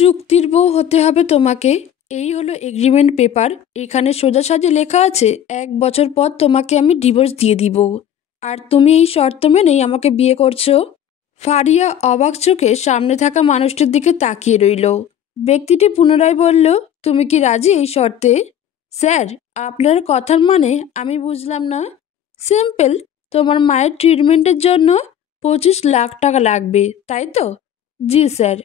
চুক্তির বউ হতে হবে তোমাকে। এই হলো এগ্রিমেন্ট পেপার। এখানে সোজাসাজি লেখা আছে 1 বছর পর তোমাকে আমি ডিভোর্স দিয়ে দিব। আর তুমি এই শর্ত মেনেই আমাকে বিয়ে করছো। ফারিয়া অবাক চোখে সামনে থাকা মানুষটির দিকে তাকিয়ে রইল। ব্যক্তিটি পুনরায় বলল, তুমি কি রাজি এই শর্তে? স্যার, আপনার কথার মানে আমি বুঝলাম না। সিম্পল, তোমার মায়ের ট্রিটমেন্টের জন্য 25 লাখ টাকা লাগবে, তাই তো? জি স্যার।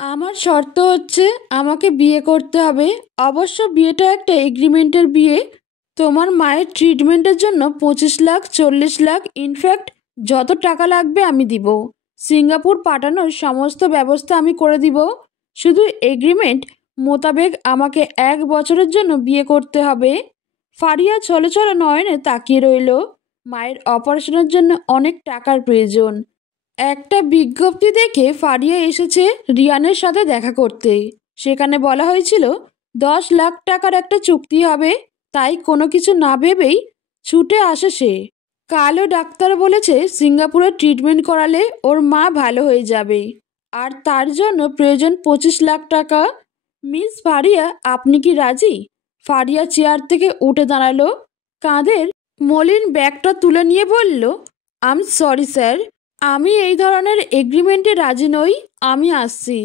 আমার শর্ত হচ্ছে আমাকে বিয়ে করতে হবে। অবশ্য বিয়েটা একটা এগ্রিমেন্টের বিয়ে। তোমার মায়ের ট্রিটমেন্টের জন্য 25 লাখ, 40 লাখ, ইনফ্যাক্ট যত টাকা লাগবে আমি দিব। সিঙ্গাপুর পাঠানোর সমস্ত ব্যবস্থা আমি করে দিব। শুধু এগ্রিমেন্ট মোতাবেক আমাকে 1 বছরের জন্য বিয়ে করতে হবে। ফারিয়া ছলো ছলো নয়নে তাকিয়ে রইল। মায়ের অপারেশনের জন্য অনেক টাকার প্রয়োজন। একটা বিজ্ঞপ্তি দেখে ফারিয়া এসেছে রিয়ানের সাথে দেখা করতে। সেখানে বলা হয়েছিল 10 লাখ টাকার একটা চুক্তি হবে। তাই কোনো কিছু না ভেবেই ছুটে আসে সে। কালো ডাক্তার বলেছে সিঙ্গাপুরে ট্রিটমেন্ট করালে ওর মা ভালো হয়ে যাবে, আর তার জন্য প্রয়োজন 25 লাখ টাকা। মিস ফারিয়া, আপনি কি রাজি? ফারিয়া চেয়ার থেকে উঠে দাঁড়ালো। কাঁধের মলিন ব্যাগটা তুলে নিয়ে বলল, আম সরি স্যার, আমি এই ধরনের এগ্রিমেন্টে রাজি নই। আমি আসছি।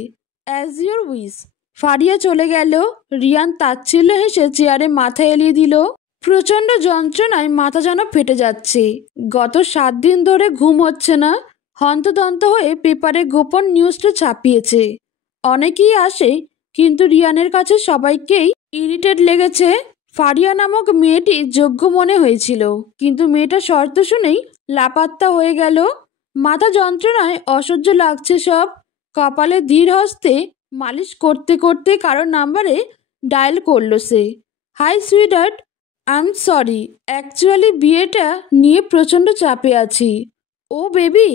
As your wish. ফারিয়া চলে গেল। রিয়ান তাচ্ছিল্য হেসে চেয়ারে মাথা এলিয়ে দিল। প্রচণ্ড যন্ত্রণায় মাথা যেন ফেটে যাচ্ছে। গত 7 দিন ধরে ঘুম হচ্ছে না। হন্তদন্ত হয়ে পেপারে গোপন নিউজটা ছাপিয়েছে। অনেকেই আসে, কিন্তু রিয়ানের কাছে সবাইকেই ইরিটেট লেগেছে। ফারিয়া নামক মেয়েটি যোগ্য মনে হয়েছিল, কিন্তু মেয়েটা শর্ত শুনেই লাপাত্তা হয়ে গেল। মাথা যন্ত্রণায় অসহ্য লাগছে সব। কপালে ধীর হস্তে মালিশ করতে করতে কারোর নাম্বারে ডায়াল করলো সে। Hi sweetheart, I am sorry, actually বিয়েটা নিয়ে প্রচণ্ড চাপে আছি। ও বেবি,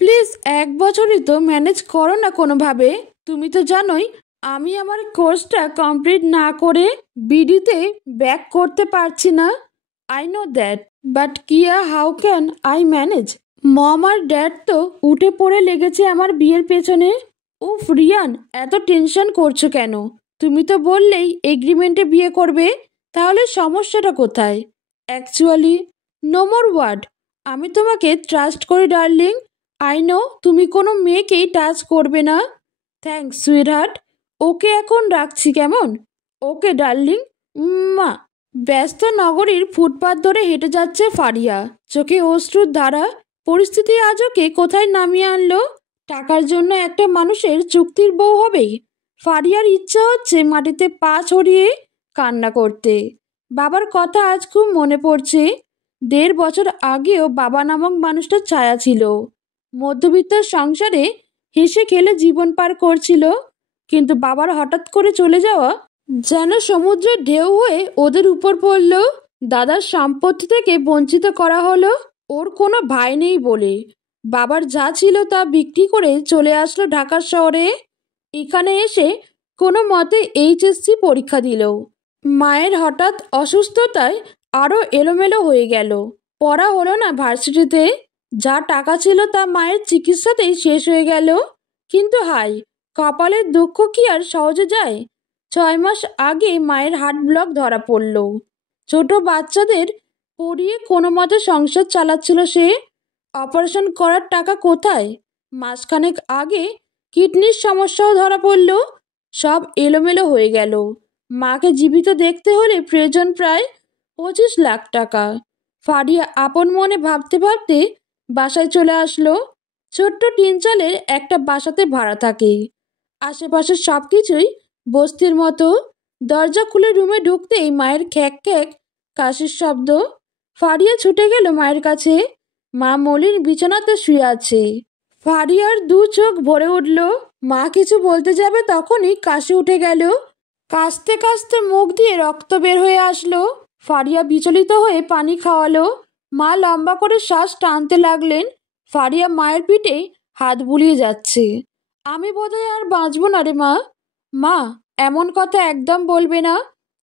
প্লিজ 1 বছরই তো ম্যানেজ করো না কোনোভাবে। তুমি তো জানোই আমি আমার কোর্সটা কমপ্লিট না করে বিডিতে ব্যাক করতে পারছি না। আই নো দ্যাট, বাট কিয়া, how can I manage? Mom আর ড্যাড তো উঠে পড়ে লেগেছে আমার বিয়ের পেছনে। উফ রিয়ান, এত টেনশন করছো কেন? তুমি তো বললেই এগ্রিমেন্টে বিয়ে করবে, তাহলে সমস্যাটা কোথায়? Actually no more word. আমি তোমাকে ট্রাস্ট করি ডার্লিং। আই নো তুমি কোনো মেয়েকেই টাচ করবে না। Thanks sweetheart. ওকে, এখন রাখছি কেমন? ওকে ডার্লিং। মা। ব্যস্ত নগরীর ফুটপাত ধরে হেঁটে যাচ্ছে ফারিয়া, চোখে অশ্রুর ধারা। পরিস্থিতি আজ ওকে কোথায় নামিয়ে আনলো। টাকার জন্য একটা মানুষের চুক্তির বউ হবে। ফারিয়ার ইচ্ছা হচ্ছে মাটিতে পা ছড়িয়ে কান্না করতে। বাবার কথা আজ খুব মনে পড়ছে। 1.5 বছর আগেও বাবা নামক মানুষটার ছায়া ছিল। মধ্যবিত্ত সংসারে হেসে খেলে জীবন পার করছিল, কিন্তু বাবার হঠাৎ করে চলে যাওয়া যেন সমুদ্রের ঢেউ হয়ে ওদের উপর পড়ল। দাদার সম্পত্তি থেকে বঞ্চিত করা হলো। ওর কোনো ভাই নেই বলে বাবার যা ছিল তা বিক্রি করে চলে আসলো ঢাকার শহরে। এখানে এসে কোনো মতে এইচএসসি পরীক্ষা দিল। মায়ের হঠাৎ অসুস্থতায় আরও এলোমেলো হয়ে গেল। পড়া হলো না ভার্সিটিতে। যা টাকা ছিল তা মায়ের চিকিৎসাতেই শেষ হয়ে গেল। কিন্তু হাই, কপালের দুঃখ কি আর সহজে যায়? 6 মাস আগে মায়ের হার্ট ব্লক ধরা পড়ল। ছোট বাচ্চাদের পড়িয়ে কোনো মতে সংসার চালাচ্ছিল সে। অপারেশন করার টাকা কোথায়? মাসখানেক আগে কিডনির সমস্যাও ধরা পড়ল। সব এলোমেলো হয়ে গেল। মাকে জীবিত দেখতে হলে প্রয়োজন প্রায় 25 লাখ টাকা। ফারিয়া আপন মনে ভাবতে ভাবতে বাসায় চলে আসলো। ছোট্ট টিন চালের একটা বাসাতে ভাড়া থাকে। আশেপাশে সব কিছুই বস্তির মতো। দরজা খুলে রুমে ঢুকতেই মায়ের খ্যাক খ্যাক কাশির শব্দ। ফারিয়া ছুটে গেল মায়ের কাছে। মা মলিন বিছানাতে শুয়ে আছে। ফারিয়ার 2 চোখ ভরে উঠল। মা কিছু বলতে যাবে তখনই কাশি উঠে গেল। কাশতে কাশতে মুখ দিয়ে রক্ত বের হয়ে আসলো। ফারিয়া বিচলিত হয়ে পানি খাওয়ালো। মা লম্বা করে শ্বাস টানতে লাগলেন। ফারিয়া মায়ের পিঠে হাত বুলিয়ে যাচ্ছে। আমি বোধহয় আর বাঁচব না রে মা। মা, এমন কথা একদম বলবে না।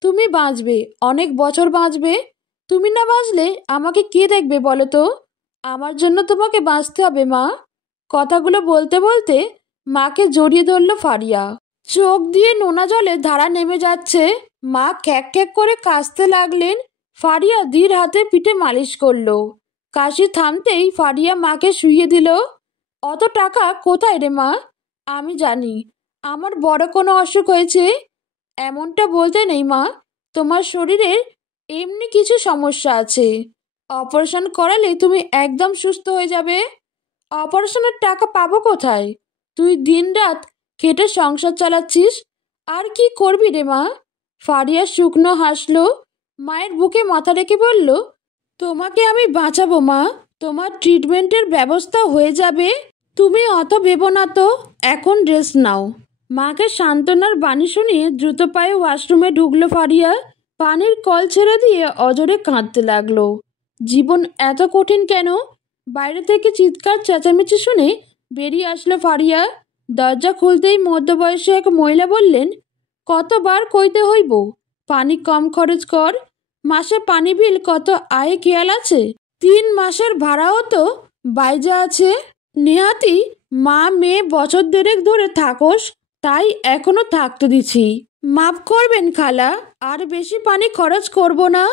তুমি বাঁচবে, অনেক বছর বাঁচবে। তুমি না বাঁচলে আমাকে কে দেখবে বলো তো? আমার জন্য তোমাকে বাঁচতে হবে মা। কথাগুলো বলতে বলতে মাকে জড়িয়ে ধরল ফারিয়া। চোখ দিয়ে নোনা জলের ধারা নেমে যাচ্ছে। মা খ্যাক খ্যাক করে কাশতে লাগলেন। ফারিয়া ধীর হাতে পিঠে মালিশ করলো। কাশি থামতেই ফারিয়া মাকে শুইয়ে দিল। অত টাকা কোথায় রে মা? আমি জানি আমার বড় কোনো অসুখ হয়েছে। এমনটা বলতে নেই মা, তোমার শরীরের এমনি কিছু সমস্যা আছে। অপারেশন করালে তুমি একদম সুস্থ হয়ে যাবে। অপারেশনের টাকা পাবো কোথায়? তুই দিনরাত খেটে সংসার চালাচ্ছিস, আর কি করবি রে মা? ফারিয়া শুকনো হাসলো। মায়ের বুকে মাথা রেখে বলল, তোমাকে আমি বাঁচাবো মা, তোমার ট্রিটমেন্টের ব্যবস্থা হয়ে যাবে। তুমি অত ভেবো না তো, এখন রেস্ট নাও। মাকে সান্ত্বনার বাণী শুনিয়ে দ্রুত পায়ে ওয়াশরুমে ঢুকলো ফারিয়া। পানির কল ছেড়ে দিয়ে অজরে কাঁদতে লাগলো। জীবন এত কঠিন কেন? বাইরে থেকে চিৎকার চেঁচামেচি শুনে বেরিয়ে আসলো ফারিয়া। দরজা খুলতেই মধ্যবয়সী এক মহিলা বললেন, কতবার কইতে হইব পানি কম খরচ কর? মাসে পানি বিল কত আয় খেয়াল আছে? 3 মাসের ভাড়াও তো বাইজা আছে। নেহাতি মা মেয়ে বছর দেড়েক ধরে থাকোস, তাই এখনো থাকতে দিছি। মাফ করবেন খালা, আর বেশি পানি খরচ করব না।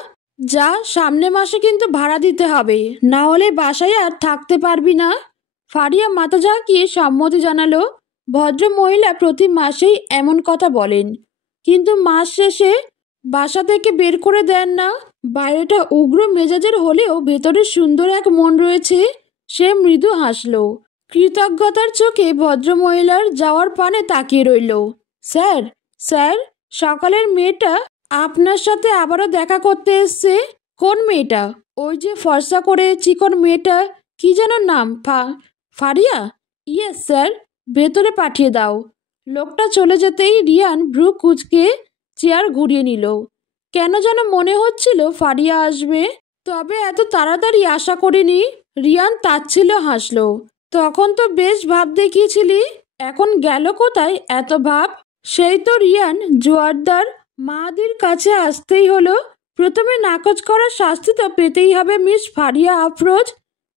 যা, সামনে মাসে কিন্তু ভাড়া দিতে হবে, না হলে বাসায় আর থাকতে পারবি না। ফারিয়া মাথা ঝাঁকিয়ে সম্মতি জানালো। ভদ্র মহিলা প্রতি মাসেই এমন কথা বলেন, কিন্তু মাস শেষে বাসা থেকে বের করে দেন না। বাইরেটা উগ্র মেজাজের হলেও ভেতরে সুন্দর এক মন রয়েছে। সে মৃদু হাসল। কৃতজ্ঞতার চোখে ভদ্রমহিলার যাওয়ার পানে তাকিয়ে রইল। স্যার, স্যার, সকালের মেয়েটা আপনার সাথে আবারও দেখা করতে এসছে। কোন মেয়েটা? ওই যে ফর্সা করে চিকন মেয়েটা, কি যেন নাম? ফারিয়া? ইয়েস স্যার, ভেতরে পাঠিয়ে দাও। লোকটা চলে যেতেই রিয়ান ভ্রু কুঁচকে চেয়ার ঘুরিয়ে নিল। কেন যেন মনে হচ্ছিল ফারিয়া আসবে, তবে এত তাড়াতাড়ি আশা করিনি। রিয়ান তাচ্ছিল হাসল। তখন তো বেশ ভাব দেখিয়েছিলি, এখন গেল কোথায় এত ভাব? সেই তো রিয়ান জোয়ারদার মাহাদির কাছে আসতেই হলো। প্রথমে নাকচ করার শাস্তি তো পেতেই হবে miss Faria Afroz.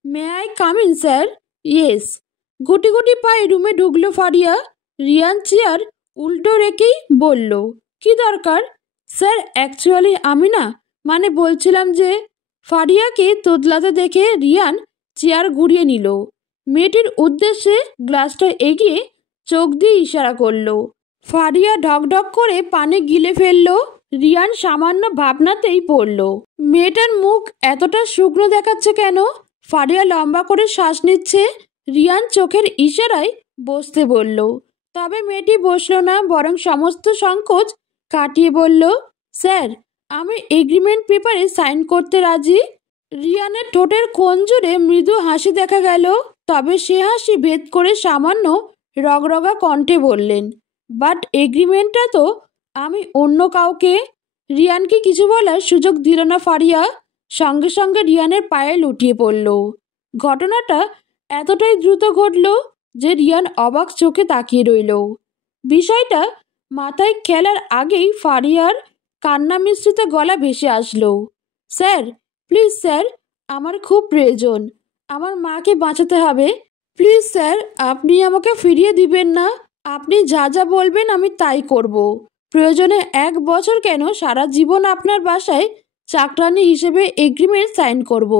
May I come in sir? Yes. গুটি গুটি পায়ে রুমে ঢুকলো ফারিয়া। রিয়ান চেয়ার উল্টো রেখেই বলল, কি দরকার? স্যার, অ্যাকচুয়ালি আমি না, মানে বলছিলাম যে। ফারিয়াকে তোদলাতে দেখে রিয়ান চেয়ার ঘুরিয়ে নিল। মেয়েটির উদ্দেশ্যে গ্লাসটা এগিয়ে চোখ দিয়ে ইশারা করলো। ফারিয়া ঢকঢক করে পানি গিলে ফেলল। রিয়ান সামান্য ভাবনাতেই পড়ল, মেয়েটার মুখ এতটা শুকনো দেখাচ্ছে কেন? ফারিয়া লম্বা করে শ্বাস নিচ্ছে। রিয়ান চোখের ইশারায় বসতে বলল। তবে মেয়েটি বসল না, বরং সমস্ত সংকোচ কাটিয়ে বলল, স্যার, আমি এগ্রিমেন্ট পেপারে সাইন করতে রাজি। রিয়ানের ঠোঁটের কোণ জুড়ে মৃদু হাসি দেখা গেল, তবে সে হাসি ভেদ করে সামান্য রগরগা কণ্ঠে বললেন, বাট এগ্রিমেন্টটা তো আমি অন্য কাউকে। রিয়ানকে কিছু বলার সুযোগ দিল না ফারিয়া, সঙ্গে সঙ্গে রিয়ানের পায়ে লুটিয়ে পড়ল। ঘটনাটা এতটাই দ্রুত ঘটল যে রিয়ান অবাক চোখে তাকিয়ে রইল। বিষয়টা মাথায় খেলার আগেই ফারিয়ার কান্না মিশ্রিত গলা ভেসে আসলো, স্যার, প্লিজ স্যার, আমার খুব প্রয়োজন। আমার মাকে বাঁচাতে হবে। প্লিজ স্যার, আপনি আমাকে ফিরিয়ে দিবেন না। আপনি যা যা বলবেন আমি তাই করব। প্রয়োজনে 1 বছর কেন, সারা জীবন আপনার বাসায় চাকরানি হিসেবে এগ্রিমেন্ট সাইন করব।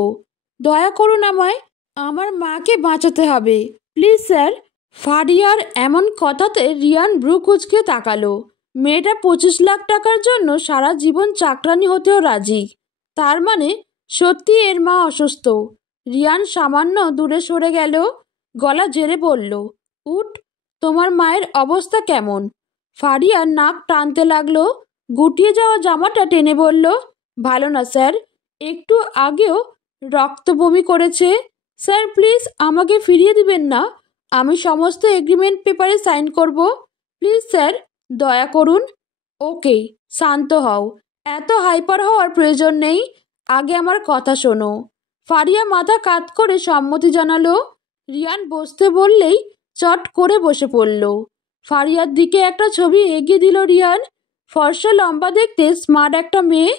দয়া করুন আমায়, আমার মাকে বাঁচাতে হবে, প্লিজ স্যার। ফারিয়ার এমন কথাতে রিয়ান ভ্রু কুঁচকে তাকালো। মেয়েটা 25 লাখ টাকার জন্য সারা জীবন চাকরানি হতেও রাজি। তার মানে সত্যি এর মা অসুস্থ। রিয়ান সামান্য দূরে সরে গেল, গলা জেরে বলল, উঠ, তোমার মায়ের অবস্থা কেমন? ফারিয়া নাক টানতে লাগলো। গুটিয়ে যাওয়া জামাটা টেনে বলল, ভালো না স্যার, একটু আগেও রক্ত বমি করেছে। স্যার, প্লিজ আমাকে ফিরিয়ে দিবেন না। আমি সমস্ত এগ্রিমেন্ট পেপারে সাইন করব। প্লিজ স্যার, দয়া করুন। ওকে, শান্ত হও, এত হাইপার হওয়ার প্রয়োজন নেই। আগে আমার কথা শোনো। ফারিয়া মাথা কাত করে সম্মতি জানালো। রিয়ান বসতে বললেই চট করে বসে পড়ল। ফারিয়ার দিকে একটা ছবি এগিয়ে দিল রিয়ান। ফর্সা লম্বা দেখতে স্মার্ট একটা মেয়ে,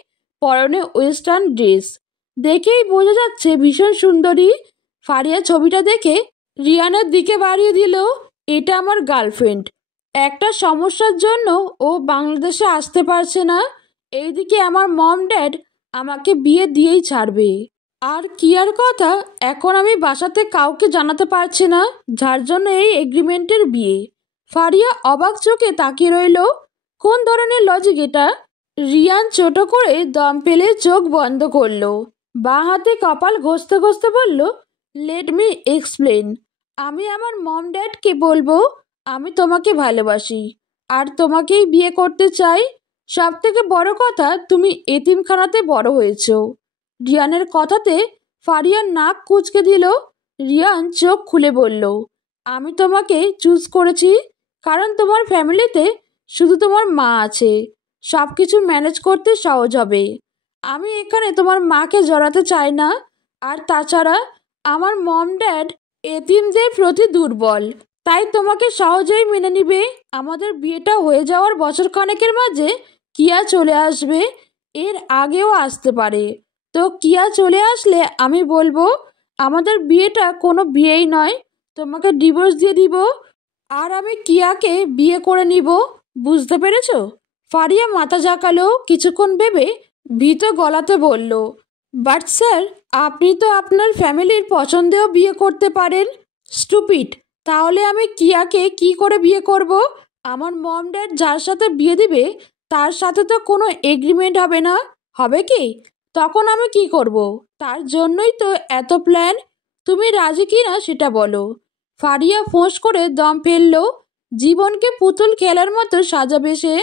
পরনে ওয়েস্টার্ন ড্রেস, দেখেই বোঝা যাচ্ছে ভীষণ সুন্দরী। ফারিয়া ছবিটা দেখে রিয়ানের দিকে বাড়িয়ে দিল, এটা আমার গার্লফ্রেন্ড। একটা সমস্যার জন্য ও বাংলাদেশে আসতে পারছে না। এইদিকে আমার মম ড্যাড আমাকে বিয়ে দিয়েই ছাড়বে। আর কিয়ার কথা এখন আমি বাসাতে কাউকে জানাতে পারছি না, যার জন্য এই এগ্রিমেন্টের বিয়ে। ফারিয়া অবাক চোখে তাকিয়ে রইল। কোন ধরনের লজিক এটা? রিয়ান ছোট করে দম ফেলে চোখ বন্ধ করলো, বাঁ হাতে কপাল ঘষতে ঘষতে বলল, লেট মি এক্সপ্লেন। আমি আমার মম ড্যাডকে বলবো আমি তোমাকে ভালোবাসি আর তোমাকেই বিয়ে করতে চাই। সব থেকে বড় কথা, তুমি এতিমখানাতে বড় হয়েছো। রিয়ানের কথাতে ফারিয়ার নাক কুঁচকে দিল। রিয়ান চোখ খুলে বলল, আমি তোমাকে চুজ করেছি কারণ তোমার ফ্যামিলিতে শুধু তোমার মা আছে, সব কিছু ম্যানেজ করতে সহজ হবে। আমি এখানে তোমার মাকে জড়াতে চাই না। আর তাছাড়া আমার মম ড্যাড এতিমদের প্রতি দুর্বল, তাই তোমাকে সহজেই মেনে নিবে। আমাদের বিয়েটা হয়ে যাওয়ার বছর খানেকের মাঝে কিয়া চলে আসবে, এর আগেও আসতে পারে। তো কিয়া চলে আসলে আমি বলবো আমাদের বিয়েটা কোনো বিয়েই নয়, তোমাকে ডিভোর্স দিয়ে দিব আর আমি কিয়াকে বিয়ে করে নিব। বুঝতে পেরেছো? ফারিয়া মাথা ঝাঁকালো, কিছুক্ষণ ভেবে ভীত গলাতে বলল, বাট স্যার, আপনি তো আপনার ফ্যামিলির পছন্দেও বিয়ে করতে পারেন। স্টুপিড! তাহলে আমি কিয়াকে কি করে বিয়ে করব? আমার মম ড্যাড যার সাথে বিয়ে দিবে তার সাথে তো কোনো এগ্রিমেন্ট হবে না, হবে কি? তখন আমি কি করব? তার জন্যই তো এত প্ল্যান। তুমি রাজি কি না সেটা বলো। ফারিয়া ফোঁস করে দম ফেলল। জীবনকে পুতুল খেলার মতো সাজাবে সে।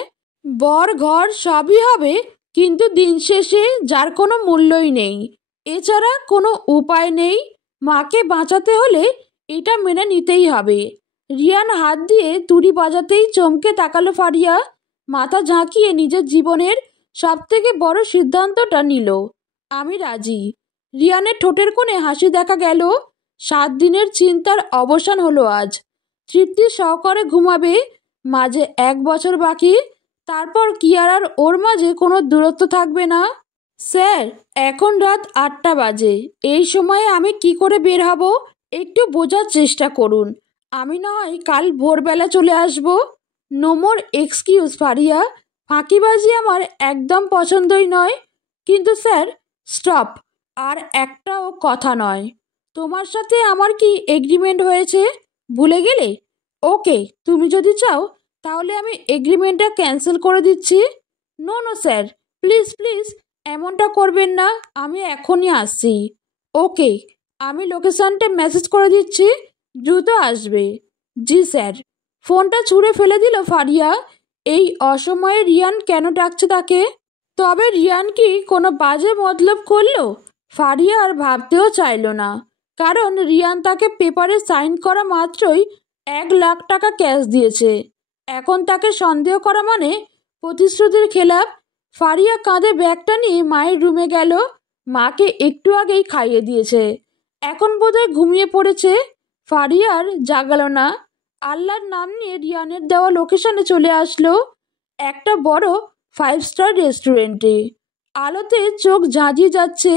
বর ঘর সবই হবে, কিন্তু দিন শেষে যার কোনো মূল্যই নেই। এছাড়া কোনো উপায় নেই। মাকে বাঁচাতে হলে এটা মেনে নিতেই হবে। রিয়ান হাত দিয়ে তুড়ি বাজাতেই চমকে তাকালো ফারিয়া। মাথা ঝাঁকিয়ে নিজের জীবনের সব থেকে বড় সিদ্ধান্তটা নিল। আমি রাজি। রিয়ানের ঠোঁটের কোণে হাসি দেখা গেল। 7 দিনের চিন্তার অবসান হলো আজ। তৃপ্তি সহকারে ঘুমাবে। মাঝে 1 বছর বাকি। তারপর কিয়ার আর ওর মাঝে কোনো দূরত্ব থাকবে না। স্যার, এখন রাত 8টা বাজে। এই সময়ে আমি কি করে বের হব? একটু বোঝার চেষ্টা করুন। আমি না হয় কাল ভোরবেলা চলে আসব। No more excuse Faria. ফাঁকিবাজি আমার একদম পছন্দই নয়। কিন্তু স্যার, স্টপ। আর একটাও কথা নয়। তোমার সাথে আমার কি এগ্রিমেন্ট হয়েছে ভুলে গেলে? ওকে, তুমি যদি চাও তাহলে আমি এগ্রিমেন্টটা ক্যান্সেল করে দিচ্ছি। No no sir, please please এমনটা করবেন না। আমি এখনই আসছি। ওকে, আমি লোকেশনটা মেসেজ করে দিচ্ছি, দ্রুত আসবে। জি স্যার। ফোনটা ছুঁড়ে ফেলে দিল ফারিয়া। এই অসময়ে রিয়ান কেন ডাকছে তাকে? তবে রিয়ান কি কোনো বাজে মতলব করলো? ফারিয়া আর ভাবতেও চাইল না, কারণ রিয়ান তাকে পেপারে সাইন করা মাত্রই 1 লাখ টাকা ক্যাশ দিয়েছে। এখন তাকে সন্দেহ করা মানে প্রতিশ্রুতির খেলাপ। ফারিয়া কাঁধে ব্যাগটা নিয়ে মায়ের রুমে গেল। মাকে একটু আগেই খাইয়ে দিয়েছে, এখন বোধহয় ঘুমিয়ে পড়েছে। ফারিয়ার জাগালো না। আল্লাহর নাম নিয়ে রিয়ানের দেওয়া লোকেশনে চলে আসলো। একটা বড় 5 স্টার রেস্টুরেন্টে। আলোতে চোখ ঝাঁঝিয়ে যাচ্ছে।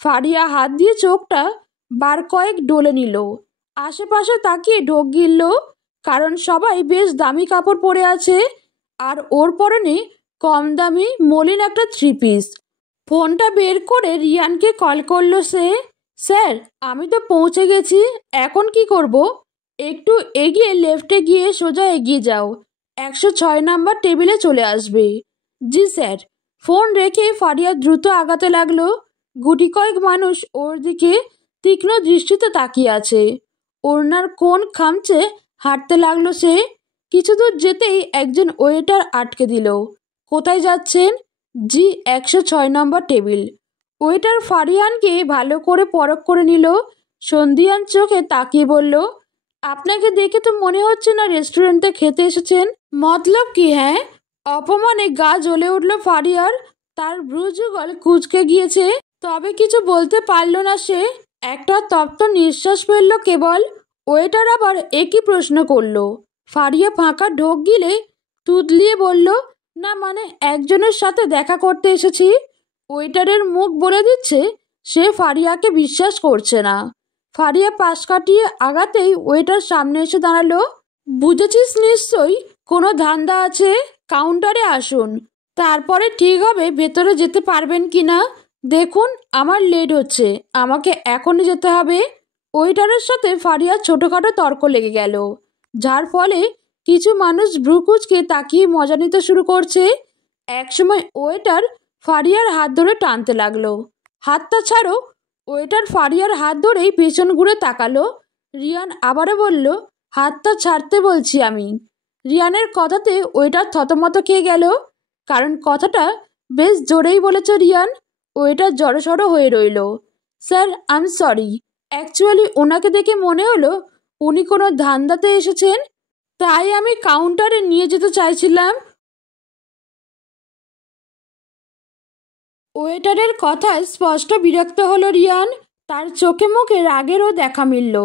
ফারিয়া হাত দিয়ে চোখটা বার কয়েক ডলে নিল। আশেপাশে তাকিয়ে ঢোক গিলল, কারণ সবাই বেশ দামি কাপড় পরে আছে আর ওর পরনে কম দামি মলিন একটা 3 পিস। ফোনটা বের করে রিয়ানকে কল করলো সে। স্যার, আমি তো পৌঁছে গেছি, এখন কি করব? একটু এগিয়ে লেফটে গিয়ে সোজা এগিয়ে যাও, 106 নাম্বার টেবিলে চলে আসবে। জি স্যার। ফোন রেখে ফারিয়া দ্রুত আগাতে লাগলো। গুটি কয়েক মানুষ ওর দিকে তীক্ষ্ণ দৃষ্টিতে তাকিয়ে আছে। ওড়নার কোণ খামচে হাঁটতে লাগলো সে। কিছু দূর যেতেই একজন ওয়েটার আটকে দিল। কোথায় যাচ্ছেন? জি, 106 নম্বর টেবিল। ওয়েটার ফারিয়ানকে ভালো করে পরখ করে নিল। সন্ধিয়ান চোখে তাকিয়ে বলল, আপনাকে দেখে তো মনে হচ্ছে না রেস্টুরেন্টে খেতে এসেছেন। মতলব কি? হ্যাঁ? অপমানে গা জ্বলে উঠল ফারিয়ার। তার ভ্রুযুগল কুঁচকে গিয়েছে, তবে কিছু বলতে পারল না সে। একটা তপ্ত নিঃশ্বাস ফেলল কেবল। ওয়েটার আবার একই প্রশ্ন করল। ফারিয়া ফাঁকা ঢোক গিলে তুতলিয়ে বলল, না মানে একজনের সাথে দেখা করতে এসেছি। ওয়েটারের মুখ বলে দিচ্ছে সে ফারিয়াকে বিশ্বাস করছে না। ফারিয়া পাশ কাটিয়ে আগাতেই ওয়েটার সামনে এসে দাঁড়ালো। বুঝেছিস নিশ্চয়ই কোনো ধান্দা আছে? কাউন্টারে আসুন, তারপরে ঠিক হবে ভেতরে যেতে পারবেন কি না। দেখুন আমার লেট হচ্ছে, আমাকে এখনই যেতে হবে। ওয়েটারের সাথে ফারিয়ার ছোটোখাটো তর্ক লেগে গেল, যার ফলে কিছু মানুষ ভ্রুকুচকে তাকিয়ে মজা নিতে শুরু করছে। একসময় ওয়েটার ফারিয়ার হাত ধরে টানতে লাগলো। হাতটা ছাড়ো। ওয়েটার ফারিয়ার হাত ধরেই পেছন ঘুরে তাকালো। রিয়ান আবারও বলল, হাতটা ছাড়তে বলছি আমি। রিয়ানের কথাতে ওয়েটার থতমত খেয়ে গেল, কারণ কথাটা বেশ জোরেই বলেছে রিয়ান। ওয়েটার জড়সড় হয়ে রইল। Sir I am sorry, actually ওনাকে দেখে মনে হলো উনি কোনো ধান্দাতে এসেছেন, তাই আমি কাউন্টারে নিয়ে যেতে চাইছিলাম। ওয়েটারের কথায় স্পষ্ট বিরক্ত হলো রিয়ান। তার চোখে মুখে রাগেরও দেখা মিলল,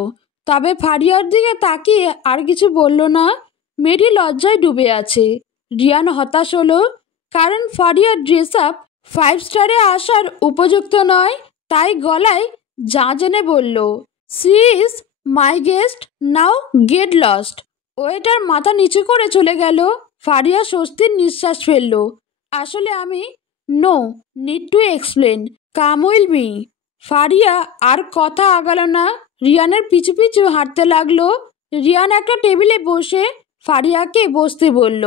তবে ফারিয়ার দিকে তাকিয়ে আর কিছু বলল না। মেয়েটি লজ্জায় ডুবে আছে। রিয়ান হতাশ হলো, কারণ ফারিয়ার ড্রেস আপ 5 স্টারে আসার উপযুক্ত নয়। তাই গলায় জাঁ জেনে বলল, she is my guest, now get lost. Waiter মাথা নিচু করে চলে গেল। ফারিয়া স্বস্তির নিঃশ্বাস ফেলল। আসলে আমি no need to explain, come will me. Faria আর কথা আগালো না, রিয়ানের পিছু পিছু হাঁটতে লাগলো। রিয়ান একটা টেবিলে বসে ফারিয়াকে বসতে বলল।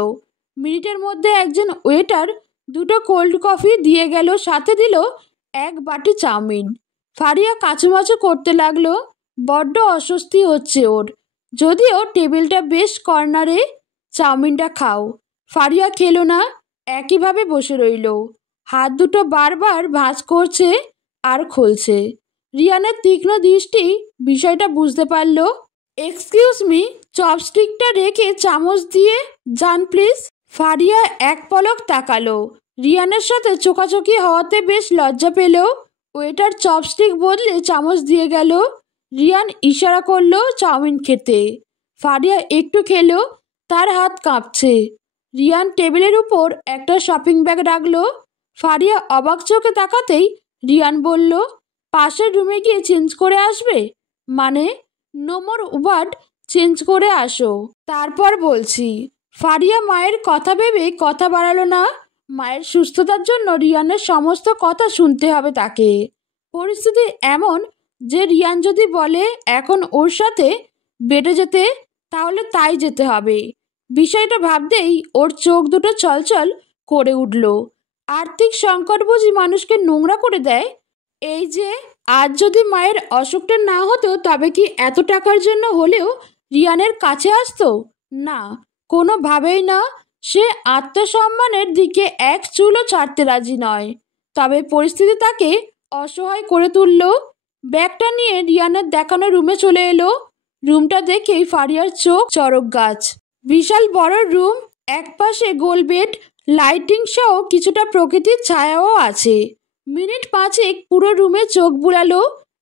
মিনিটের মধ্যে একজন ওয়েটার 2টো কোল্ড কফি দিয়ে গেল, সাথে দিল 1 বাটি চাউমিন। ফারিয়া কাচুমাচু করতে লাগলো। বড্ড অস্বস্তি হচ্ছে ওর, যদিও টেবিলটা বেশ কর্নারে। চাউমিনটা খাও। ফারিয়া খেলো না, একইভাবে বসে রইল। হাত দুটো বারবার ভাঁজ করছে আর খুলছে। রিয়ানের তীক্ষ্ণ দৃষ্টি বিষয়টা বুঝতে পারল। এক্সকিউজ মি, চপস্টিকটা রেখে চামচ দিয়ে যান প্লিজ। ফারিয়া এক পলক তাকালো। রিয়ানের সাথে চোখাচোখি হওয়াতে বেশ লজ্জা পেল। ওয়েটার চপস্টিক বদলে চামচ দিয়ে গেল। রিয়ান ইশারা করলো চাউমিন খেতে। ফারিয়া একটু খেলো, তার হাত কাঁপছে। রিয়ান টেবিলের উপর একটা শপিং ব্যাগ রাখলো। ফারিয়া অবাক চোখে তাকাতেই রিয়ান বলল, পাশের রুমে গিয়ে চেঞ্জ করে আসবে? মানে? নো মোর ওয়ার্ড, চেঞ্জ করে আসো, তারপর বলছি। ফারিয়া মায়ের কথা ভেবে কথা বাড়ালো না। মায়ের সুস্থতার জন্য রিয়ানের সমস্ত কথা শুনতে হবে তাকে। পরিস্থিতি এমন যে রিয়ান যদি বলে এখন ওর সাথে বেডে যেতে, তাহলে তাই যেতে হবে। বিষয়টা ভাবতেই ওর চোখ দুটো চলচল করে উঠল। আর্থিক সংকট বুঝি মানুষকে নোংরা করে দেয়? এই যে আজ যদি মায়ের অসুখটা না হতো, তবে কি এত টাকার জন্য হলেও রিয়ানের কাছে আসতো? না, কোনোভাবেই না। সে আত্মসম্মানের দিকে এক চুলও ছাড়তে রাজি নয়। তবে পরিস্থিতি তাকে অসহায় করে তুলল। ব্যাগটা নিয়ে রিয়ানের দেখানো রুমে চলে এলো। রুমটা দেখেই ফারিয়ার চোখ চড়ক গাছ। বিশাল বড় রুম, একপাশে গোল বেড, লাইটিং সহ কিছুটা প্রকৃতির ছায়াও আছে। মিনিট 5 পুরো রুমে চোখ বুলালো।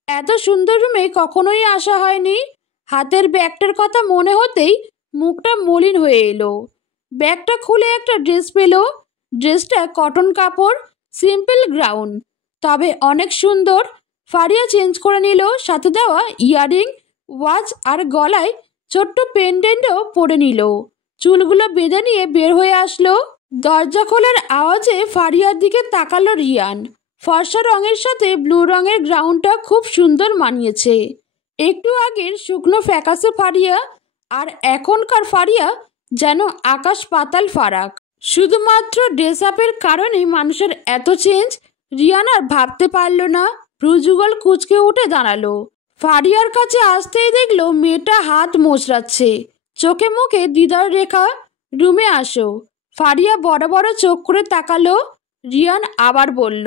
এত সুন্দর রুমে কখনোই আসা হয়নি। হাতের ব্যাগটার কথা মনে হতেই মুখটা মলিন হয়ে এলো। ব্যাগটা খুলে একটা ড্রেস পেল। ড্রেসটা কটন কাপড়, সিম্পল গ্রাউন, তবে অনেক সুন্দর। ফারিয়া চেঞ্জ করে নিল, সাথে দেওয়া ইয়াররিং, ওয়াচ আর গলায় ছোট্ট পেন্ডেন্টও পরে নিল। চুলগুলো বেঁধে নিয়ে বের হয়ে আসলো। দরজা খোলার আওয়াজে ফারিয়ার দিকে তাকালো রিয়ান। ফর্সা রঙের সাথে ব্লু রঙের গ্রাউন্ডটা খুব সুন্দর মানিয়েছে। একটু আগের শুকনো ফ্যাকাশে ফারিয়া আর এখনকার ফারিয়া যেন আকাশ পাতাল ফারাক। শুধুমাত্র ড্রেস আপের কারণেই মানুষের এত চেঞ্জ? রিয়ান আর ভাবতে পারল না। ভ্রুযুগল কুঁচকে উঠে দাঁড়ালো। ফারিয়ার কাছে আসতেই দেখলো মেয়েটা হাত মোচড়াচ্ছে, চোখে মুখে দ্বিধার রেখা। রুমে আসো। ফারিয়া বড় বড় চোখ করে তাকালো। রিয়ান আবার বলল,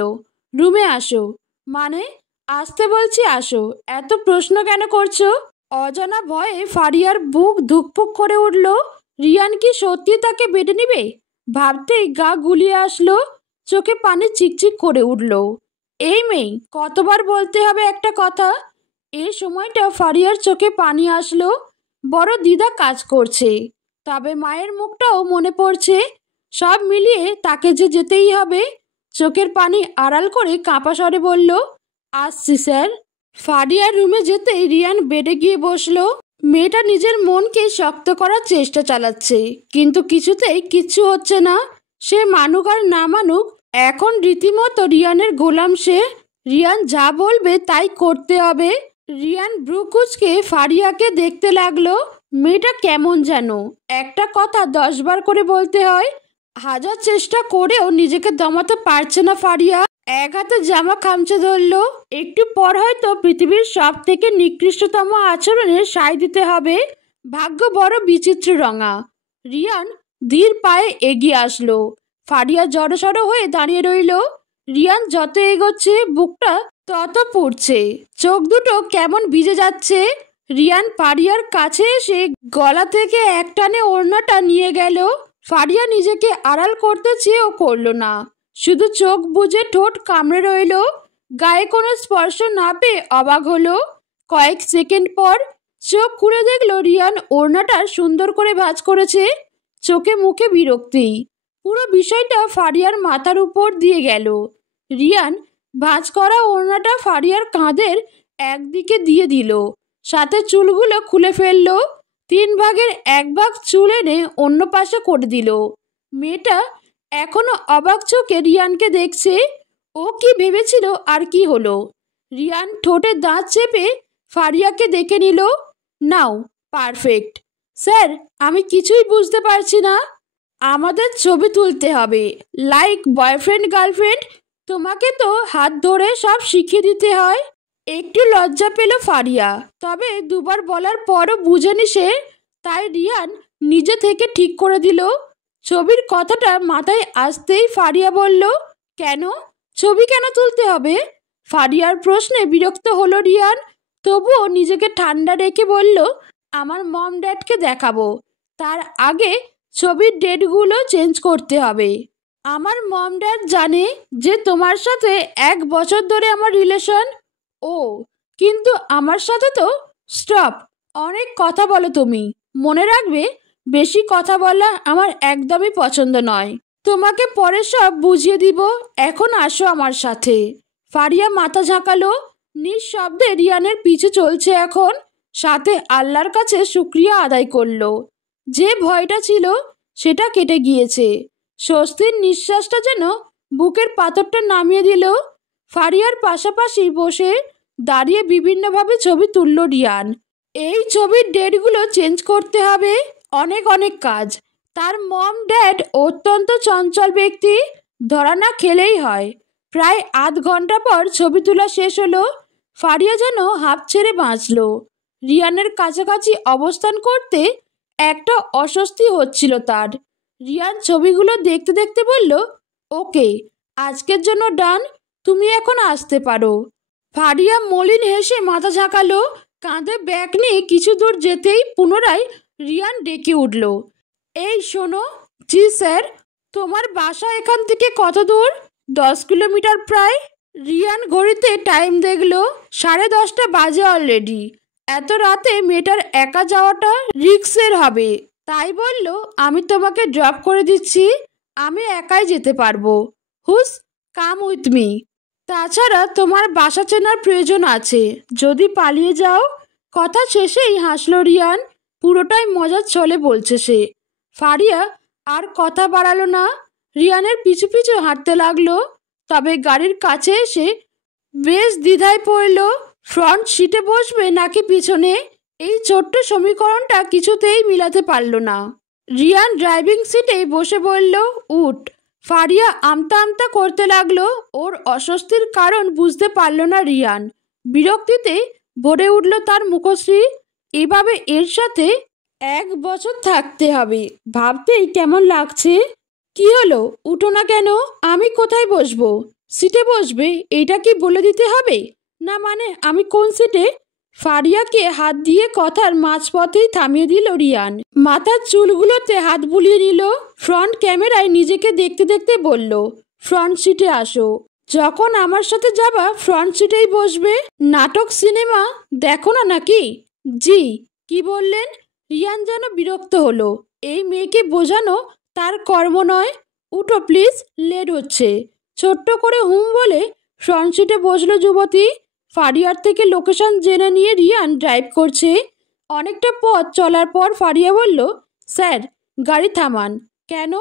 রুমে আসো মানে? আসতে বলছি আসো, এত প্রশ্ন কেন করছো? অজানা ভয়ে ফারিয়ার বুক ধুকপুক করে উঠল। রিয়ান কি সত্যি তাকে বেডে নিবে? ভাবতেই গা গুলিয়ে আসলো, চোখে পানি চিকচিক করে উঠল। এই মেয়ে, কতবার বলতে হবে একটা কথা? এই সময়টা ফারিয়ার চোখে পানি আসলো। বড় দ্বিধা কাজ করছে, তবে মায়ের মুখটাও মনে পড়ছে। সব মিলিয়ে তাকে যে যেতেই হবে। চোখের পানি আড়াল করে কাঁপা স্বরে বলল, আসছি স্যার। ফারিয়ার রুমে যেতেই রিয়ান বেডে গিয়ে বসলো। মেয়েটা নিজের মনকে শক্ত করার চেষ্টা চালাচ্ছে, কিন্তু কিছুতেই কিচ্ছু হচ্ছে না। সে মানুক আর না মানুক, এখন রীতিমতো রিয়ানের গোলাম সে। রিয়ান যা বলবে তাই করতে হবে। রিয়ান ব্রুকুচকে ফারিয়াকে দেখতে লাগলো। মেয়েটা কেমন যেন, একটা কথা 10 বার করে বলতে হয়। হাজার চেষ্টা করেও নিজেকে দমাতে পারছে না ফারিয়া। এক হাতে জামা খামচে ধরলো। একটু পর হয়তো পৃথিবীর সব থেকে নিকৃষ্টতম আচরণের সায় দিতে হবে। ভাগ্য বড় বিচিত্র রঙা। রিয়ান ধীর পায়ে এগিয়ে আসলো। ফারিয়া জড়সড় হয়ে দাঁড়িয়ে রইল। রিয়ান যত এগোচ্ছে বুকটা তত পুড়ছে, চোখ দুটো কেমন ভিজে যাচ্ছে। রিয়ান ফারিয়ার কাছে এসে গলা থেকে একটানে ওড়নাটা নিয়ে গেল। ফারিয়া নিজেকে আড়াল করতে চেয়েও করল না, শুধু চোখ বুজে ঠোঁট কামড়ে রইল। গায়ে কোনো স্পর্শ না পেয়ে অবাক হলো। কয়েক সেকেন্ড পর চোখ খুলে দেখলো রিয়ান ওড়নাটা সুন্দর করে ভাঁজ করেছে। চোখে মুখে বিরক্তি। পুরো বিষয়টা ফারিয়ার মাথার উপর দিয়ে গেল। রিয়ান ভাঁজ করা ওড়নাটা ফারিয়ার কাঁধের একদিকে দিয়ে দিল, সাথে চুলগুলো খুলে ফেললো। 3 ভাগের 1 ভাগ চুল এনে অন্য পাশে করে দিল। মেয়েটা এখনো অবাক চোখে রিয়ানকে দেখছে। ও কি ভেবেছিল আর কি হলো? রিয়ান ঠোঁটে দাঁত চেপে ফারিয়াকে দেখে নিল। নাও, পারফেক্ট। স্যার, আমি কিছুই বুঝতে পারছি না। আমাদের ছবি তুলতে হবে, লাইক বয়ফ্রেন্ড গার্লফ্রেন্ড। তোমাকে তো হাত ধরে সব শিখিয়ে দিতে হয়। একটু লজ্জা পেল ফারিয়া, তবে 2বার বলার পরও বুঝেনি সে। তাই রিয়ান নিজে থেকে ঠিক করে দিল। ছবির কথাটা মাথায় আসতেই ফারিয়া বলল, কেন? ছবি কেন তুলতে হবে? ফারিয়ার প্রশ্নে বিরক্ত হলো রিয়ান, তবুও নিজেকে ঠান্ডা রেখে বলল, আমার মম ড্যাডকে দেখাবো। তার আগে ছবির ডেটগুলো চেঞ্জ করতে হবে। আমার মম ড্যাড জানে যে তোমার সাথে 1 বছর ধরে আমার রিলেশন। ও, কিন্তু আমার সাথে তো। স্টপ, অনেক কথা বলো তুমি। মনে রাখবে, বেশি কথা বলা আমার একদমই পছন্দ নয়। তোমাকে পরে সব বুঝিয়ে দিব, এখন আসো আমার সাথে। ফারিয়া মাথা ঝাঁকালো। নিঃশব্দে রিয়ানের পিছু চলছে এখন, সাথে আল্লাহর কাছে শুকরিয়া আদায় করলো। যে ভয়টা ছিল সেটা কেটে গিয়েছে। স্বস্তির নিঃশ্বাসটা যেন বুকের পাথরটা নামিয়ে দিল। ফারিয়ার পাশাপাশি বসে দাঁড়িয়ে বিভিন্নভাবে ছবি তুলল রিয়ান। এই ছবির ডেটগুলো চেঞ্জ করতে হবে, অনেক অনেক কাজ। তার মম ড্যাড অত্যন্ত চঞ্চল ব্যক্তি, ধরা না খেলেই হয়। প্রায় আধ ঘন্টা পর ছবি তোলা শেষ হলো। ফারিয়া যেন হাঁপ ছেড়ে বাঁচল। রিয়ানের কাছাকাছি অবস্থান করতে একটা অস্বস্তি হচ্ছিল তার। রিয়ান ছবিগুলো দেখতে দেখতে বলল, ওকে, আজকের জন্য ডান, তুমি এখন আসতে পারো। ফারিয়া মলিন হেসে মাথা ঝাঁকালো। কাঁধে ব্যাগ নিয়ে কিছু দূর যেতেই পুনরায় রিয়ান ডেকে উঠল, এই শোনো। জি স্যার। তোমার বাসা এখান থেকে কত দূর? 10 কিলোমিটার প্রায়। রিয়ান ঘড়িতে টাইম দেখলো, 10:30 বাজে অলরেডি। এত রাতে মেয়েটার একা যাওয়াটা রিস্কের হবে, তাই বলল, আমি তোমাকে ড্রপ করে দিচ্ছি, আমি একাই যেতে পারবো। হুস, কাম উইথ মি। তাছাড়া তোমার বাসা চেনার প্রয়োজন আছে, যদি পালিয়ে যাও। কথা শেষেই হাসলো রিয়ান। পুরোটাই মজার ছলে বলছে সে। ফারিয়া আর কথা বাড়ালো না, রিয়ানের পিছু পিছু হাঁটতে লাগলো। তবে গাড়ির কাছে এসে বেশ দ্বিধায় পড়ল, ফ্রন্ট সিটে বসবে নাকি পিছনে। এই ছোট্ট সমীকরণটা কিছুতেই মিলাতে পারল না। রিয়ান ড্রাইভিং সিটে বসে বলল, উঠ। ফারিয়া আমতা আমতা করতে লাগলো। ওর অস্বস্তির কারণ বুঝতে পারল না রিয়ান। বিরক্তিতে ভরে উঠল তার মুখশ্রী। এভাবে এর সাথে 1 বছর থাকতে হবে, ভাবতেই কেমন লাগছে। কি হলো, উঠো না কেন? আমি কোথায় বসবো? সিটে বসবে, এইটা কি বলে দিতে হবে? না মানে আমি কোন সিটে? ফারিয়াকে হাত দিয়ে কথার মাঝপথেই থামিয়ে দিল রিয়ান। মাথার চুলগুলোতে হাত বুলিয়ে নিল। ফ্রন্ট ক্যামেরায় নিজেকে দেখতে দেখতে বলল, ফ্রন্ট সিটে আসো। যখন আমার সাথে যাবা ফ্রন্ট সিটেই বসবে। নাটক সিনেমা দেখো না নাকি? জি। কি বললেন? রিয়ান যেন বিরক্ত হলো। এই মেয়েকে বোঝানো তার কর্ম নয়। উঠো প্লিজ, লেট হচ্ছে। ছোট্ট করে হুম বলে ফ্রন্ট সিটে বসলো যুবতী। ফারিয়ার থেকে লোকেশন জেনে নিয়ে রিয়ান ড্রাইভ করছে। অনেকটা পথ চলার পর ফারিয়া বলল, স্যার গাড়ি থামান। কেন?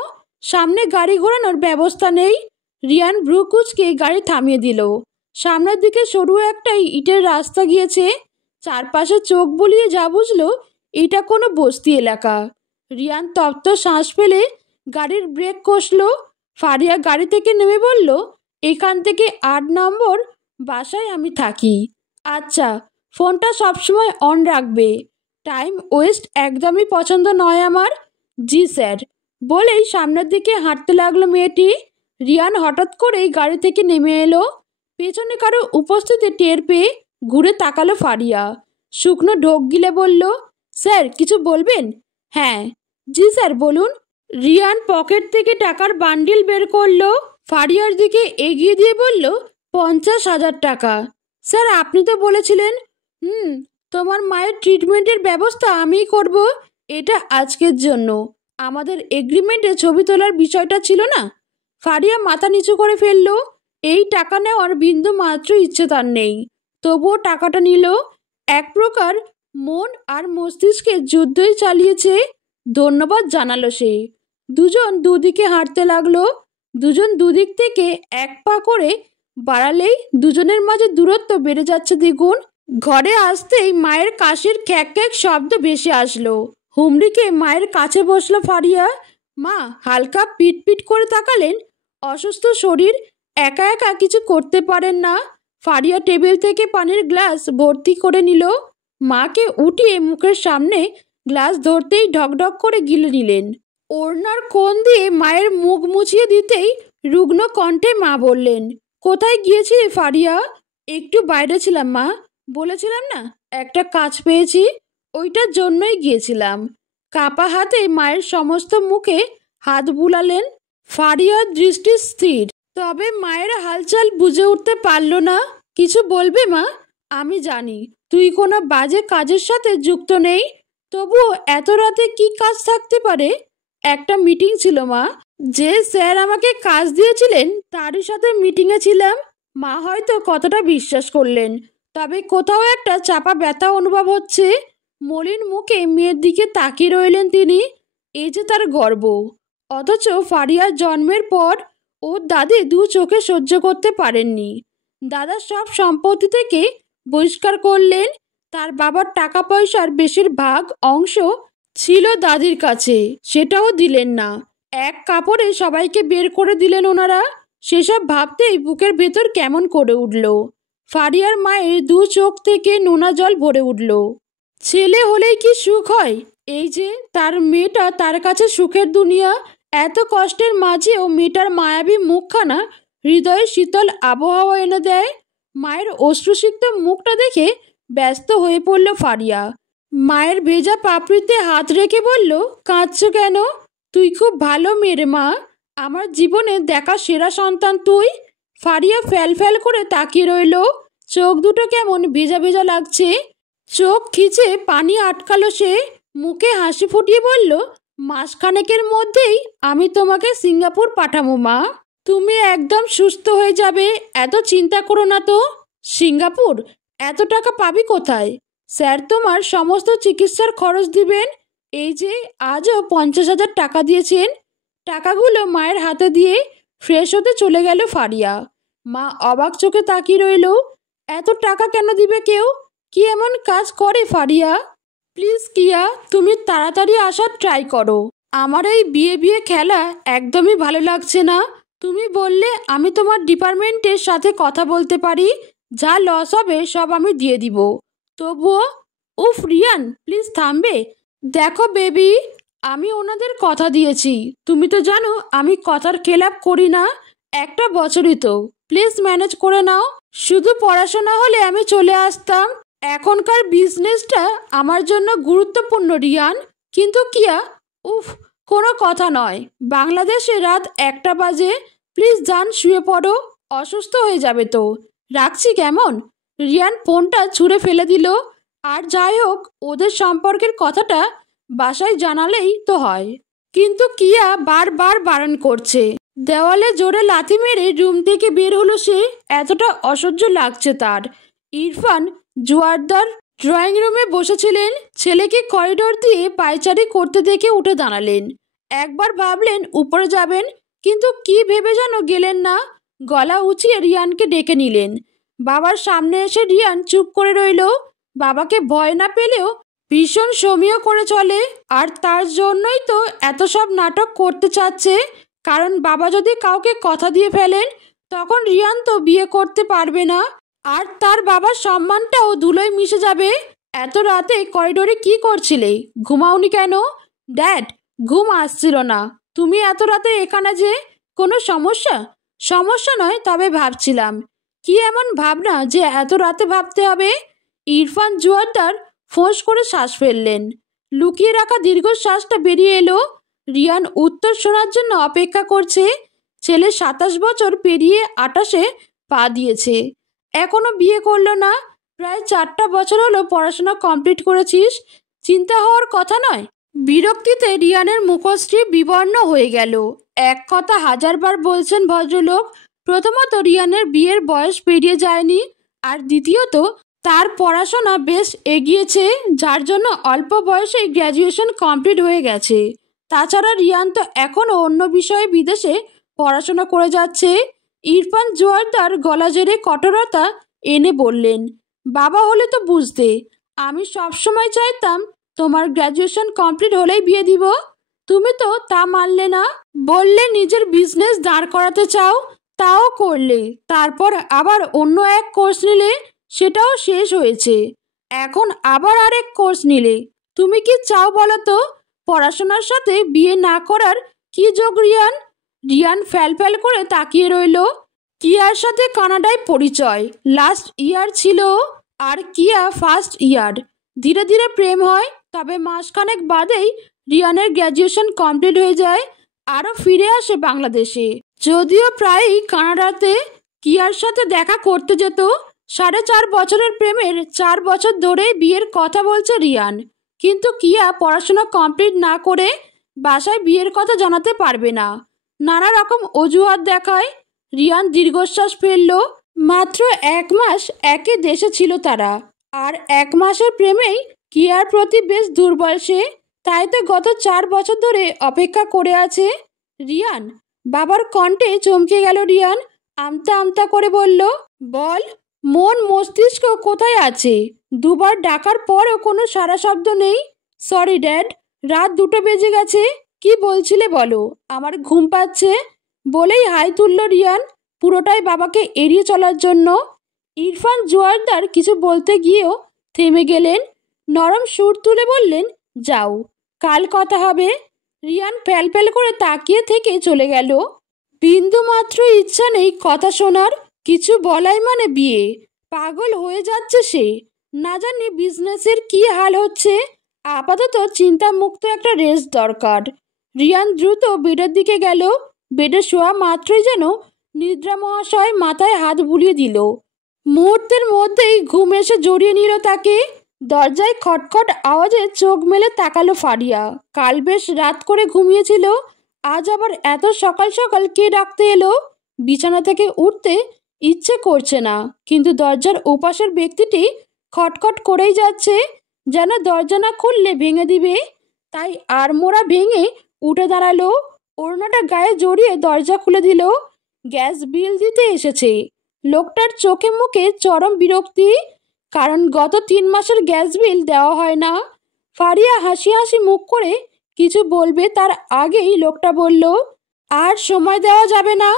সামনে গাড়ি ঘোরানোর ব্যবস্থা নেই? রিয়ান ভ্রু কুঁচকে গাড়ি থামিয়ে দিল। সামনের দিকে সরু একটা ইটের রাস্তা গিয়েছে। চারপাশে চোখ বুলিয়ে যা বুঝলো এটা কোনো বস্তি এলাকা। রিয়ান তপ্ত শ্বাস ফেলে গাড়ির ব্রেক কষলো। ফারিয়া গাড়ি থেকে নেমে বলল, এখান থেকে 8 নম্বর বাসায় আমি থাকি। আচ্ছা, ফোনটা সবসময় অন রাখবে। টাইম ওয়েস্ট একদমই পছন্দ নয় আমার। জি স্যার, বলেই সামনের দিকে হাঁটতে লাগলো মেয়েটি। রিয়ান হঠাৎ করেই গাড়ি থেকে নেমে এলো। পেছনে কারো উপস্থিতি টের পেয়ে ঘুরে তাকালো ফারিয়া। শুকনো ঢোক গিলে বলল, স্যার কিছু বলবেন? হ্যাঁ। জি স্যার বলুন। রিয়ান পকেট থেকে টাকার বান্ডিল বের করলো। ফারিয়ার দিকে এগিয়ে দিয়ে বলল, 50,000 টাকা। স্যার আপনি তো বলেছিলেন। তোমার মায়ের ট্রিটমেন্টের ব্যবস্থা আমিই করব। এটা আজকের জন্য। আমাদের এগ্রিমেন্টে ছবি তোলার বিষয়টা ছিল না। ফারিয়া মাথা নিচু করে ফেলল। এই টাকা নেওয়ার বিন্দু মাত্র ইচ্ছে তার নেই, তবুও টাকাটা নিল। এক প্রকার মন আর মস্তিষ্কে যুদ্ধই চালিয়েছে। ধন্যবাদ জানালো সে। দুজন দুদিকে হাঁটতে লাগলো। দুজন দুদিক থেকে এক পা করে বাড়ালেই দুজনের মাঝে দূরত্ব বেড়ে যাচ্ছে দ্বিগুণ। ঘরে আসতেই মায়ের কাশির খ্যাক খ্যাক শব্দ ভেসে আসলো। হুমড়িকে মায়ের কাছে বসলো ফারিয়া। মা হালকা পিট পিট করে তাকালেন। অসুস্থ শরীর, একা একা কিছু করতে পারেন না। ফারিয়া টেবিল থেকে পানির গ্লাস ভর্তি করে নিল। মাকে উঠিয়ে মুখের সামনে গ্লাস ধরতেই ঢকঢক করে গিলে নিলেন। ওড়নার কোণ দিয়ে মায়ের মুখ মুছিয়ে দিতেই রুগ্ন কণ্ঠে মা বললেন, কোথায় গিয়েছিলে ফারিয়া? একটু বাইরে ছিলাম মা। বলেছিলাম না একটা কাজ পেয়েছি, ওইটার জন্যই গিয়েছিলাম। কাপা হাতে মায়ের সমস্ত মুখে হাত বুলালেন। ফারিয়ার দৃষ্টি স্থির, তবে মায়ের হালচাল বুঝে উঠতে পারল না। কিছু বলবে মা? আমি জানি তুই কোনো বাজে কাজের সাথে যুক্ত নেই, তবুও এত রাতে কি কাজ থাকতে পারে? একটা মিটিং ছিল মা। যে স্যার আমাকে কাজ দিয়েছিলেন তারই সাথে মিটিংয়ে ছিলাম। মা হয়তো কতটা বিশ্বাস করলেন, তবে কোথাও একটা চাপা ব্যথা অনুভব হচ্ছে। মলিন মুখে মেয়ের দিকে তাকিয়ে রইলেন তিনি। এই যে তার গর্ব। অথচ ফারিয়ার জন্মের পর ওর দাদি দু চোখে সহ্য করতে পারেননি। দাদা সব সম্পত্তি থেকে বহিষ্কার করলেন। তার বাবার টাকা পয়সার বেশিরভাগ অংশ ছিল দাদির কাছে, সেটাও দিলেন না। এক কাপড়ে সবাইকে বের করে দিলেন ওনারা। সেসব ভাবতেই বুকের ভেতর কেমন করে উঠল। ফারিয়ার মায়ের দু চোখ থেকে নোনা জল ভরে উঠল। ছেলে হলেই কি সুখ হয়? এই যে তার মেয়েটা তার কাছে সুখের দুনিয়া। এত কষ্টের মাঝেও মেয়েটার মায়াবী মুখখানা হৃদয়ে শীতল আবহাওয়া এনে দেয়। মায়ের অশ্রুসিক্ত মুখটা দেখে ব্যস্ত হয়ে পড়ল ফারিয়া। মায়ের ভেজা পাপড়িতে হাত রেখে বলল, কাঁদছো কেন? তুই খুব ভালো মেয়ের মা। আমার জীবনে দেখা সেরা সন্তান তুই। ফারিয়া ফ্যাল ফ্যাল করে তাকিয়ে রইল। চোখ দুটো কেমন ভেজা ভেজা লাগছে। চোখ খিচে পানি আটকালো সে। মুখে হাসি ফুটিয়ে বলল, মাসখানেকের মধ্যেই আমি তোমাকে সিঙ্গাপুর পাঠাবো মা। তুমি একদম সুস্থ হয়ে যাবে, এত চিন্তা করো না তো। সিঙ্গাপুর? এত টাকা পাবি কোথায়? স্যার তোমার সমস্ত চিকিৎসার খরচ দিবেন। এই যে আজও 50,000 টাকা দিয়েছেন। টাকাগুলো মায়ের হাতে দিয়ে ফ্রেশ হতে চলে গেল ফারিয়া। মা অবাক চোখে তাকিয়ে রইল। এত টাকা কেন দিবে কেউ? কি এমন কাজ করে ফারিয়া? প্লিজ কিয়া, তুমি তাড়াতাড়ি আসার ট্রাই করো। আমার এই বিয়ে বিয়ে খেলা একদমই ভালো লাগছে না। তুমি বললে আমি তোমার ডিপার্টমেন্টের সাথে কথা বলতে পারি, যা লস হবে সব আমি দিয়ে দিব। তবুও উফ রিয়ান, প্লিজ থামবে? দেখো বেবি, আমি ওনাদের কথা দিয়েছি। তুমি তো জানো আমি কথার খেলাপ করি না। একটা বছরই তো, প্লিজ ম্যানেজ করে নাও। শুধু পড়াশোনা হলে আমি চলে আসতাম। এখনকার বিজনেসটা আমার জন্য গুরুত্বপূর্ণ রিয়ান। কিন্তু কিয়া, উফ, কোনো কথা নয়। বাংলাদেশে রাত 1টা বাজে। প্লিজ যান, শুয়ে পড়ো। অসুস্থ হয়ে যাবে তো। রাখছি কেমন? রিয়ান ফোনটা ছুঁড়ে ফেলে দিল। আর যাই হোক, ওদের সম্পর্কের কথাটা বাসায় জানালেই তো হয়। কিন্তু কিয়া বারবার বারণ করছে। দেওয়ালে জোরে লাথি মেরে রুম থেকে বের হলো সে। এতটা অসহ্য লাগছে তার। ইরফান জোয়ারদার ড্রয়িং রুমে বসেছিলেন, ছেলেকে করিডোর দিয়ে পায়চারি করতে দেখে উঠে দাঁড়ালেন। একবার ভাবলেন উপরে যাবেন, কিন্তু কি ভেবে যেন গেলেন না। গলা উঁচিয়ে রিয়ানকে ডেকে নিলেন। বাবার সামনে এসে রিয়ান চুপ করে রইল। বাবাকে ভয় না পেলেও ভীষণ সমীহ করে চলে, আর তার জন্যই তো এত সব নাটক করতে চাচ্ছে। কারণ বাবা যদি কাউকে কথা দিয়ে ফেলেন, তখন রিয়ান তো বিয়ে করতে পারবে না, আর তার বাবার সম্মানটাও ধুলোয় মিশে যাবে। এত রাতে করিডোরে কি করছিলে? ঘুমাওনি কেন? ড্যাড, ঘুম আসছিল না। তুমি এত রাতে এখানে যে? কোনো সমস্যা? সমস্যা নয়, তবে ভাবছিলাম। কি এমন ভাবনা যে এত রাতে ভাবতে হবে? ইরফান জোয়ারদার ফোঁস করে শ্বাস ফেললেন। লুকিয়ে রাখা দীর্ঘশ্বাসটা বেরিয়ে এলো। রিয়ান উত্তর শোনার জন্য অপেক্ষা করছে। ছেলে 27 বছর পেরিয়ে 28-এ পা দিয়েছে, এখনো বিয়ে করলো না। প্রায় 4টা বছর হলো পড়াশোনা কমপ্লিট করেছিস, চিন্তা হওয়ার কথা নয়? বিরক্তিতে রিয়ানের মুখশ্রী বিবর্ণ হয়ে গেল। এক কথা হাজারবার বলছেন ভদ্রলোক। প্রথমত, রিয়ানের বিয়ের বয়স পেরিয়ে যায়নি, আর দ্বিতীয়ত তার পড়াশোনা বেশ এগিয়েছে, যার জন্য অল্প বয়সেই গ্র্যাজুয়েশন কমপ্লিট হয়ে গেছে। তাছাড়া রিয়ান তো এখনও অন্য বিষয়ে বিদেশে পড়াশোনা করে যাচ্ছে। ইরফান জোয়ারদার গলা জেরে কঠোরতা এনে বললেন, বাবা হলে তো বুঝতে। আমি সবসময় চাইতাম তোমার গ্র্যাজুয়েশন কমপ্লিট হলেই বিয়ে দিব। তুমি তো তা মানলে না, বললে নিজের বিজনেস দাঁড় করাতে চাও, তাও করলে। তারপর আবার অন্য এক কোর্স নিলে, সেটাও শেষ হয়েছে। এখন আবার আরেক কোর্স নিলে। তুমি কি চাও বলো তো? পড়াশোনার সাথে বিয়ে না করার কি যোগ রিয়ান? রিয়ান ফ্যাল করে তাকিয়ে রইল। কিয়ার সাথে কানাডায় পরিচয়, লাস্ট ইয়ার ছিল, আর কিয়া ফার্স্ট ইয়ার। ধীরে ধীরে প্রেম হয়, তবে মাসখানেক বাদেই রিয়ানের গ্র্যাজুয়েশন কমপ্লিট হয়ে যায়। আরও ফিরে আসে বাংলাদেশে, যদিও প্রায়ই কানাডাতে কিয়ার সাথে দেখা করতে যেত। 4.5 বছরের প্রেমের 4 বছর ধরে বিয়ের কথা বলছে রিয়ান, কিন্তু কিয়া পড়াশোনা কমপ্লিট না করে বাসায় বিয়ের কথা জানাতে পারবে না। নানা রকম অজুহাত দেখায়। রিয়ান দীর্ঘশ্বাস ফেলল। মাত্র 1 মাস একই দেশে ছিল তারা, আর 1 মাসের প্রেমেই কিয়ার প্রতি বেশ দুর্বল সে। তাই তো গত 4 বছর ধরে অপেক্ষা করে আছে। রিয়ান, বাবার কণ্ঠে চমকে গেল রিয়ান। আমতা আমতা করে বলল, বল। মন মস্তিষ্ক কোথায় আছে? দুবার ডাকার পরও কোনো সারা শব্দ নেই। সরি ড্যাড, রাত 2টো বেজে গেছে। কি বলছিলে বলো? আমার ঘুম পাচ্ছে, বলেই হাই তুলল রিয়ান, পুরোটাই বাবাকে এড়িয়ে চলার জন্য। ইরফান জোয়ারদার কিছু বলতে গিয়েও থেমে গেলেন। নরম সুর তুলে বললেন, যাও, কাল কথা হবে। রিয়ান ফ্যাল করে তাকিয়ে থেকে চলে গেল। বিন্দু মাত্র ইচ্ছা নেই কথা শোনার। কিছু বলাই মানে বিয়ে। পাগল হয়ে যাচ্ছে সে। না জানি বিজনেসের কি হাল হচ্ছে। আপাতত চিন্তামুক্ত একটা রেস্ট দরকার। রিয়ান দ্রুত বেডের দিকে গেল। বেডে শোয়া মাত্রই যেন নিদ্রা মহাশয় মাথায় হাত বুলিয়ে দিল। মুহূর্তের মধ্যেই ঘুম এসে জড়িয়ে নিল তাকে। দরজায় খটখট আওয়াজে চোখ মেলে তাকালো ফারিয়া। কাল বেশ রাত করে ঘুমিয়েছিল, আজ আবার এত সকাল সকাল কে ডাকতে এলো? বিছানা থেকে উঠতে ইচ্ছে করছে না, কিন্তু দরজার ওপাশের ব্যক্তিটি খটখট করেই যাচ্ছে, যেন দরজা না খুললে ভেঙে দিবে। তাই আড়মোড়া ভেঙে উঠে দাঁড়ালো, ওড়নাটা গায়ে জড়িয়ে দরজা খুলে দিল। গ্যাস বিল দিতে এসেছে। লোকটার চোখে মুখে চরম বিরক্তি, কারণ গত 3 মাসের গ্যাস বিল দেওয়া হয় না। ফারিয়া হাসি হাসি মুখ করে কিছু বলবে তার আগেই লোকটা বলল, আর সময় দেওয়া যাবে না,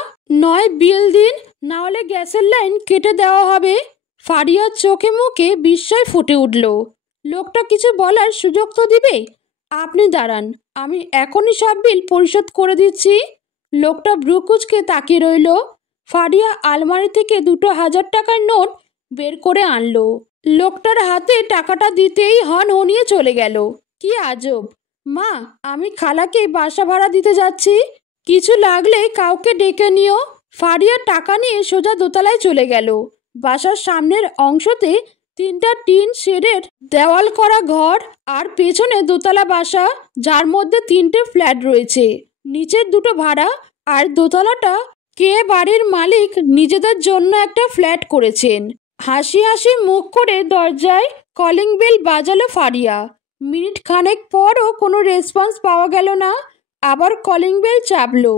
নয় বিল দিন, না হলে গ্যাসের লাইন কেটে দেওয়া হবে। ফারিয়ার চোখে মুখে বিস্ময় ফুটে উঠল। লোকটা কিছু বলার সুযোগ তো দিবে। আপনি দাঁড়ান, আমি এখনই সব বিল পরিশোধ করে দিচ্ছি। লোকটা ভ্রুকুচকে তাকিয়ে রইল। ফারিয়া আলমারি থেকে 2টো 1000 টাকার নোট বের করে আনলো। লোকটার হাতে টাকাটা দিতেই হনহনিয়ে চলে গেল। কি আজব! মা, আমি খালাকে বাসা ভাড়া দিতে যাচ্ছি, কিছু লাগলে কাউকে ডেকে নিও। ফারিয়া টাকা নিয়ে সোজা দোতলায় চলে গেল। বাসার সামনের অংশতে 3টা টিন শেডের দেওয়াল করা ঘর, আর পেছনে দোতলা বাসা, যার মধ্যে 3টে ফ্ল্যাট রয়েছে। নিচের 2টো ভাড়া, আর দোতলাটা কে বাড়ির মালিক নিজেদের জন্য একটা ফ্ল্যাট করেছেন। হাসি হাসি মুখ করে দরজায় কলিং বেল বাজালো ফারিয়া। মিনিট খানেক পরও কোনো রেসপন্স পাওয়া গেল না। আবার কলিং বেল চাপলো।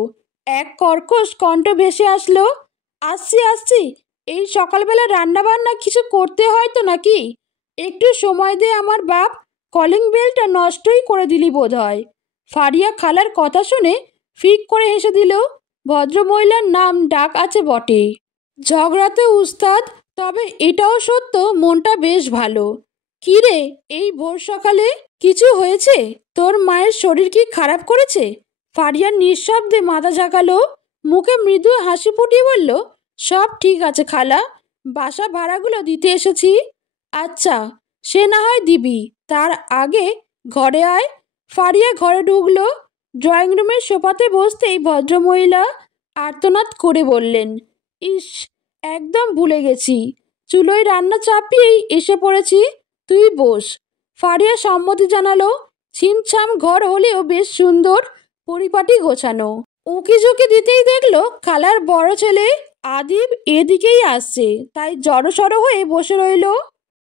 এক কর্কশ কণ্ঠ ভেসে আসলো, আসছি আসছি, এই সকালবেলা রান্না বান্না কিছু করতে হয় তো নাকি? একটু সময় দে আমার বাপ, কলিং বেলটা নষ্টই করে দিলি বোধ হয়। ফারিয়া খালার কথা শুনে ফিক করে হেসে দিল। ভদ্রমহিলার নাম ডাক আছে বটে, ঝগড়াতে উস্তাদ, তবে এটাও সত্য মনটা বেশ ভালো। কি রে, এই ভোর সকালে কিছু হয়েছে? তোর মায়ের শরীর কি খারাপ করেছে? ফারিয়া নিঃশব্দে মাথা ঝাঁকালো, মুখে মৃদু হাসি ফুটিয়ে বলল, সব ঠিক আছে খালা, বাসা ভাড়াগুলো দিতে এসেছি। আচ্ছা, সে না হয় দিবি, তার আগে ঘরে আয়। ফারিয়া ঘরে ঢুকলো। ড্রয়িং রুমের সোফাতে বসতেই ভদ্রমহিলা আর্তনাদ করে বললেন, ইস, একদম ভুলে গেছি, চুলোয় রান্না চাপিয়েই এসে পড়েছি, তুই বস। ফারিয়া সম্মতি জানালো। ছিমছাম ঘর হলেও বেশ সুন্দর, পরিপাটি গোছানো। উঁকি ঝুঁকি দিতেই দেখলো খালার বড় ছেলে আদিব এদিকেই আসছে, তাই জড়সড় হয়ে বসে রইল।